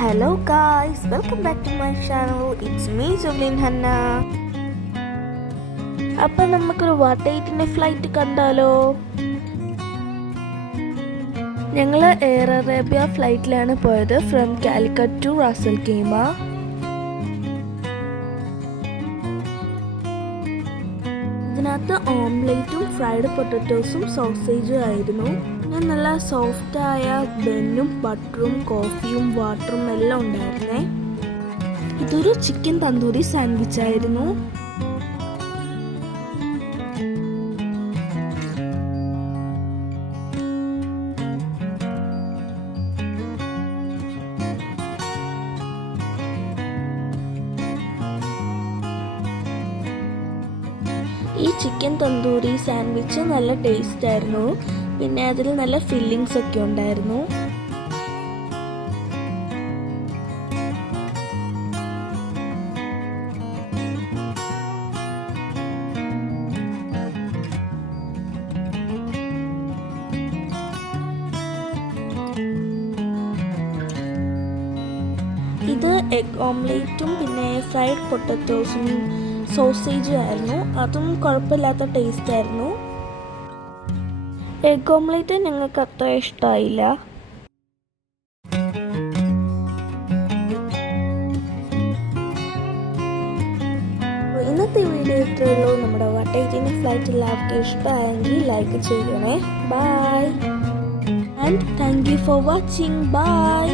Hello guys, welcome back to my channel. It's me Zublin Hanna. അപ്പോൾ നമുക്കൊരു വാട്ടേറ്റിൻ്റെ flight കണ്ടാലോ? ഞങ്ങൾ എയർ അറേബ്യ ഫ്ലൈറ്റിലാണ് പോയത് from Calicut to Ras al Khaimah. ഇതിനകത്ത് ഓംലേറ്റും ഫ്രൈഡ് പൊട്ടറ്റോസും സോസേജും ആയിരുന്നു. ഞാൻ നല്ല സോഫ്റ്റായ ബെന്നും ബട്ടറും കോഫിയും വാട്ടറും എല്ലാം ഉണ്ടായിരുന്നേ. ഇതൊരു ചിക്കൻ തന്തൂരി സാൻഡ്വിച്ച് ആയിരുന്നു. ഈ ചിക്കൻ തന്തൂരി സാൻഡ്വിച്ച് നല്ല ടേസ്റ്റ് ആയിരുന്നു. പിന്നെ അതിൽ നല്ല ഫില്ലിങ്സ് ഒക്കെ ഉണ്ടായിരുന്നു. ഇത് എഗ് ഓംലേറ്റും പിന്നെ ഫ്രൈഡ് പൊട്ടറ്റോസും സോസേജും ആയിരുന്നു. അതും കുഴപ്പമില്ലാത്ത ടേസ്റ്റ് ആയിരുന്നു. എഗ് ഓംലേറ്റ് ഞങ്ങൾക്ക് അത്ര ഇഷ്ടമായില്ല. ഇന്നത്തെ വീഡിയോ ഇത്രയേ ഉള്ളൂ. നമ്മുടെ വാട്ടേറ്റിൻ്റെ ഫ്ലൈറ്റ് എല്ലാവർക്കും ഇഷ്ടമായെങ്കിൽ ലൈക്ക് ചെയ്യണേ. Bye and thank you for watching. By.